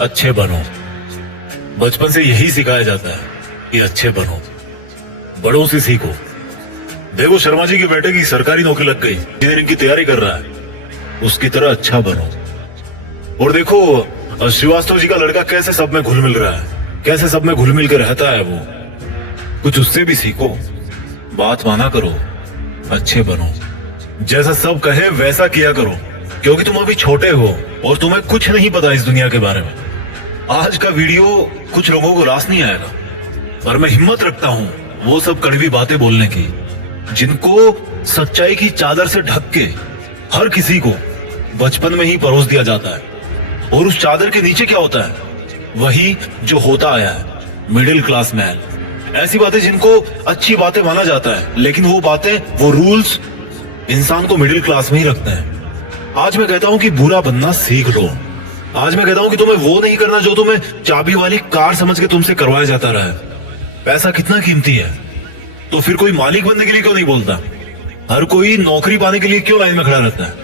अच्छे बनो। बचपन से यही सिखाया जाता है कि अच्छे बनो, बड़ों से सीखो। देखो शर्मा जी के बेटे की सरकारी नौकरी लग गई, इंजीनियरिंग की तैयारी कर रहा है, उसकी तरह अच्छा बनो। और देखो श्रीवास्तव जी का लड़का कैसे सब में घुल मिल रहा है, कैसे सब में घुल मिल के रहता है वो, कुछ उससे भी सीखो। बात माना करो, अच्छे बनो, जैसा सब कहे वैसा किया करो, क्योंकि तुम अभी छोटे हो और तुम्हें कुछ नहीं पता इस दुनिया के बारे में। आज का वीडियो कुछ लोगों को रास नहीं आएगा, पर मैं हिम्मत रखता हूं वो सब कड़वी बातें बोलने की जिनको सच्चाई की चादर से ढक के हर किसी को बचपन में ही परोस दिया जाता है। और उस चादर के नीचे क्या होता है, वही जो होता आया है, मिडिल क्लास मैन। ऐसी बातें जिनको अच्छी बातें माना जाता है, लेकिन वो बातें, वो रूल्स इंसान को मिडिल क्लास में ही रखते हैं। आज मैं कहता हूं कि बुरा बनना सीख लो। आज मैं कहता हूं कि तुम्हें वो नहीं करना जो तुम्हें चाबी वाली कार समझ के तुमसे करवाया जाता रहा है। पैसा कितना कीमती है, तो फिर कोई मालिक बनने के लिए क्यों नहीं बोलता? हर कोई नौकरी पाने के लिए क्यों लाइन में खड़ा रहता है?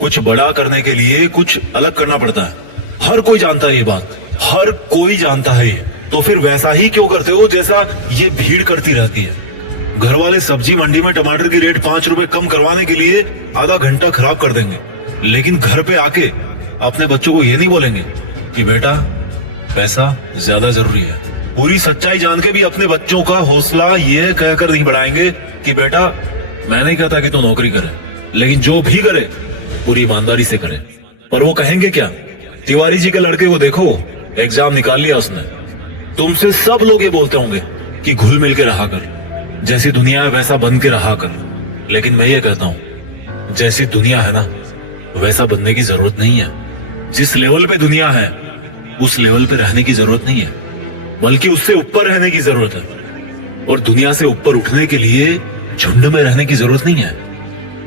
कुछ बड़ा करने के लिए कुछ अलग करना पड़ता है। हर कोई जानता है ये बात, हर कोई जानता है ये। तो फिर वैसा ही क्यों करते हो जैसा ये भीड़ करती रहती है? घर वाले सब्जी मंडी में टमाटर की रेट 5 रुपए कम करवाने के लिए आधा घंटा खराब कर देंगे, लेकिन घर पे आके अपने बच्चों को ये नहीं बोलेंगे कि बेटा पैसा ज्यादा जरूरी है। पूरी सच्चाई जान के भी अपने बच्चों का हौसला ये कहकर नहीं बढ़ाएंगे कि बेटा मैं नहीं कहता कि तू नौकरी करे, लेकिन जो भी करे पूरी ईमानदारी से करे। पर वो कहेंगे क्या? तिवारी जी के लड़के को देखो, एग्जाम निकाल लिया उसने। तुमसे सब लोग ये बोलते होंगे कि घुल मिल के रहा कर, जैसी दुनिया है वैसा बन के रहा कर। लेकिन मैं ये कहता हूं, जैसी दुनिया है ना वैसा बनने की जरूरत नहीं है। जिस लेवल पे दुनिया है उस लेवल पे रहने की जरूरत नहीं है, बल्कि उससे ऊपर रहने की जरूरत है। और दुनिया से ऊपर उठने के लिए झुंड में रहने की जरूरत नहीं है,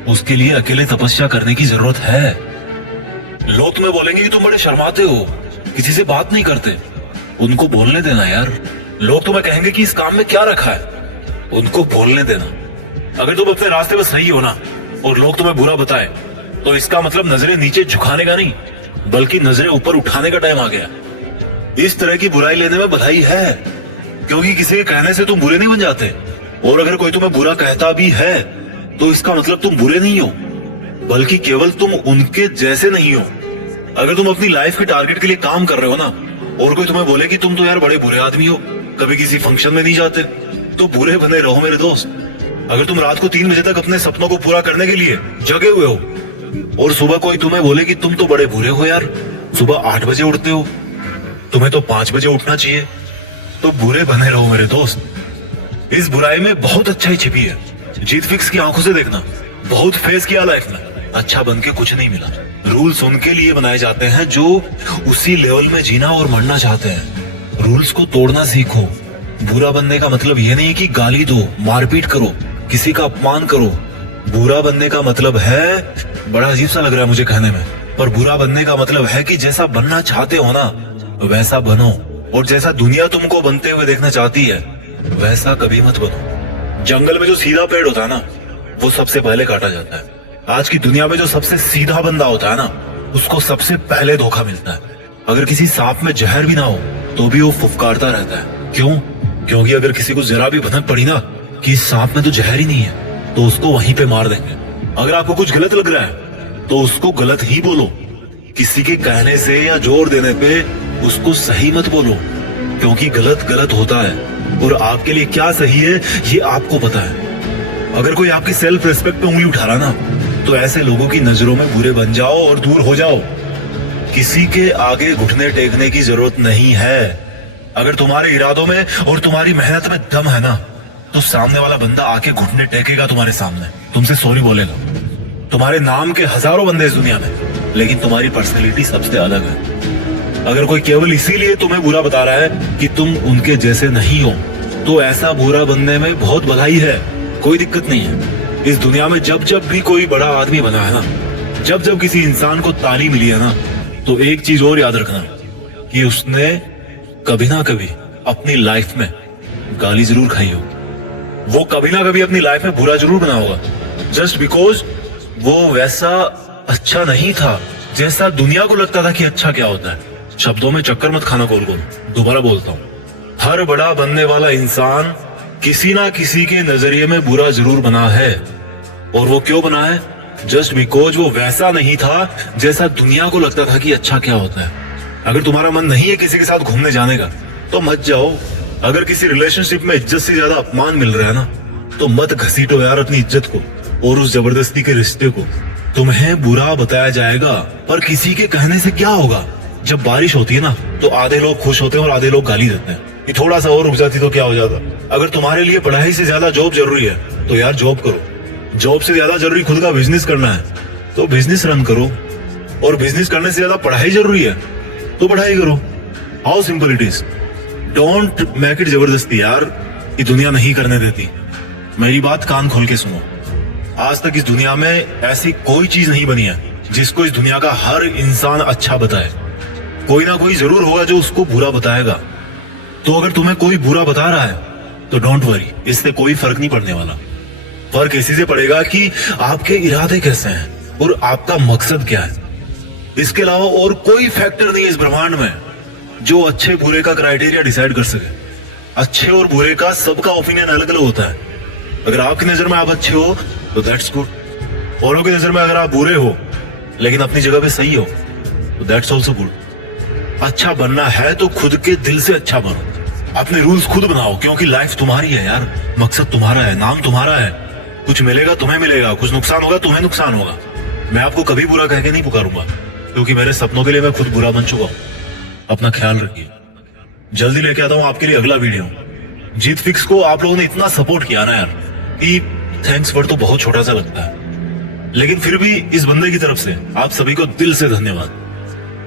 उसके लिए अकेले तपस्या करने की जरूरत है। लोग तुम्हें बोलेंगे कि तुम बड़े शर्माते हो, किसी से बात नहीं करते। उनको बोलने देना यार। लोग तुम्हें कहेंगे कि इस काम में क्या रखा है, उनको बोलने देना। अगर तुम अपने रास्ते में सही हो ना और लोग तुम्हें बुरा बताए, तो इसका मतलब नजरें नीचे झुकाने का नहीं, बल्कि नजरें ऊपर उठाने का टाइम आ गया। इस तरह की बुराई लेने में बधाई है, क्योंकि किसी के कहने से तुम बुरे नहीं बन जाते। और अगर कोई तुम्हें बुरा कहता भी है तो इसका मतलब तुम बुरे नहीं हो, बल्कि केवल तुम उनके जैसे नहीं हो। अगर तुम अपनी लाइफ के टारगेट के लिए काम कर रहे हो ना, और कोई तुम्हें बोले कि तुम तो यार बड़े बुरे आदमी हो, कभी किसी फंक्शन में नहीं जाते, तो बुरे बने रहो मेरे दोस्त। अगर तुम रात को 3 बजे तक अपने सपनों को पूरा करने के लिए जगे हुए हो और सुबह कोई तुम्हें बोले कि तुम तो बड़े बुरे हो यार, सुबह 8 बजे उठते हो, तुम्हें तो 5 बजे उठना चाहिए, तो बुरे बने रहो मेरे दोस्त। इस बुराई में बहुत अच्छाई छिपी है। जीत फिक्स की आंखों से देखना, बहुत फेस किया लाइफ में, अच्छा बन के कुछ नहीं मिला। रूल्स उनके लिए बनाए जाते हैं जो उसी लेवल में जीना और मरना चाहते हैं। रूल्स को तोड़ना सीखो। बुरा बनने का मतलब ये नहीं कि गाली दो, मारपीट करो, किसी का अपमान करो। बुरा बनने का मतलब है, बड़ा अजीब सा लग रहा है मुझे कहने में, पर बुरा बनने का मतलब है कि जैसा बनना चाहते हो ना वैसा बनो, और जैसा दुनिया तुमको बनते हुए देखना चाहती है वैसा कभी मत बनो। जंगल में जो सीधा पेड़ होता है ना वो सबसे पहले काटा जाता है। आज की दुनिया में जो सबसे सीधा बंदा होता है ना उसको सबसे पहले धोखा मिलता है। अगर किसी सांप में जहर भी ना हो तो भी वो फुफकारता रहता है। क्यों? क्योंकि अगर किसी को जरा भी भनक पड़ी ना कि इस सांप में तो जहर ही नहीं है, तो उसको वहीं पे मार देंगे। अगर आपको कुछ गलत लग रहा है तो उसको गलत ही बोलो। किसी के कहने से या जोर देने पे उसको सही मत बोलो, क्योंकि गलत गलत होता है और आपके लिए क्या सही है ये आपको पता है। अगर कोई आपकी सेल्फ रिस्पेक्ट पे उंगली उठा रहा ना, तो ऐसे लोगों की नजरों में बुरे बन जाओ और दूर हो जाओ। किसी के आगे घुटने टेकने की जरूरत नहीं है। अगर तुम्हारे इरादों में और तुम्हारी मेहनत में दम है ना, तो सामने वाला बंदा आके घुटने टेकेगा तुम्हारे सामने, तुमसे सॉरी बोलेगा। तुम्हारे नाम के हजारों बंदे इस दुनिया में, लेकिन तुम्हारी पर्सनैलिटी सबसे अलग है। अगर कोई केवल इसीलिए तुम्हें बुरा बता रहा है कि तुम उनके जैसे नहीं हो, तो ऐसा बुरा बनने में बहुत भलाई है, कोई दिक्कत नहीं है। इस दुनिया में जब जब भी कोई बड़ा आदमी बना है ना, जब जब किसी इंसान को ताली मिली है ना, तो एक चीज और याद रखना कि उसने कभी ना कभी अपनी लाइफ में गाली जरूर खाई होगी। वो कभी ना कभी अपनी लाइफ में बुरा जरूर बना होगा, जस्ट बिकॉज वो वैसा अच्छा नहीं था जैसा दुनिया को लगता था कि अच्छा क्या होता है। शब्दों में चक्कर मत खाना गोल गोल। दोबारा बोलता हूँ, हर बड़ा बनने वाला इंसान किसी ना किसी के नजरिए में बुरा जरूर बना है। और वो क्यों बना है? जस्ट बिकॉज वो वैसा नहीं था जैसा दुनिया को लगता था कि अच्छा क्या होता है। अगर तुम्हारा मन नहीं है किसी के साथ घूमने जाने का तो मत जाओ। अगर किसी रिलेशनशिप में इज्जत से ज्यादा अपमान मिल रहा है ना तो मत घसीटो यार अपनी इज्जत को और उस जबरदस्ती के रिश्ते को। तुम्हें बुरा बताया जाएगा पर किसी के कहने से क्या होगा? जब बारिश होती है ना तो आधे लोग खुश होते हैं और आधे लोग गाली देते हैं कि थोड़ा सा और रुक जाती तो क्या हो जाता। अगर तुम्हारे लिए पढ़ाई से ज्यादा जॉब जरूरी है तो यार जॉब करो। जॉब से ज्यादा जरूरी खुद का बिजनेस करना है तो बिजनेस रन करो। और बिजनेस करने से ज्यादा पढ़ाई जरूरी है तो पढ़ाई करो। How simple it is. Don't make it जबरदस्ती यार, ये दुनिया नहीं करने देती। मेरी बात कान खोल के सुनो। आज तक इस दुनिया में ऐसी कोई चीज नहीं बनी है जिसको इस दुनिया का हर इंसान अच्छा बताए। कोई ना कोई जरूर होगा जो उसको बुरा बताएगा। तो अगर तुम्हें कोई बुरा बता रहा है तो डोंट वरी, इससे कोई फर्क नहीं पड़ने वाला। फर्क इसी से पड़ेगा कि आपके इरादे कैसे हैं और आपका मकसद क्या है। इसके अलावा और कोई फैक्टर नहीं है इस ब्रह्मांड में जो अच्छे बुरे का क्राइटेरिया डिसाइड कर सके। अच्छे और बुरे का सबका ओपिनियन अलग अलग होता है। अगर आपकी नजर में आप अच्छे हो तो दैट्स गुड। औरों की नजर में अगर आप बुरे हो लेकिन अपनी जगह पे सही हो तो दैट्स ऑल्सो गुड। अच्छा बनना है तो खुद के दिल से अच्छा बनो। अपने रूल्स खुद बनाओ क्योंकि लाइफ तुम्हारी है यार। मकसद तुम्हारा है, नाम तुम्हारा है। कुछ मिलेगा तुम्हें मिलेगा, कुछ नुकसान होगा तुम्हें नुकसान होगा। मैं आपको कभी बुरा कह के नहीं पुकारूंगा क्योंकि मेरे सपनों के लिए मैं खुद बुरा बन चुका हूं। अपना ख्याल रखिए। जल्दी लेके आता हूं आपके लिए अगला वीडियो। जीत फिक्स को आप लोगों ने इतना सपोर्ट किया ना यार कि थैंक्स वर्ड तो बहुत छोटा सा लगता है, लेकिन फिर भी इस बंदे की तरफ से आप सभी को दिल से धन्यवाद।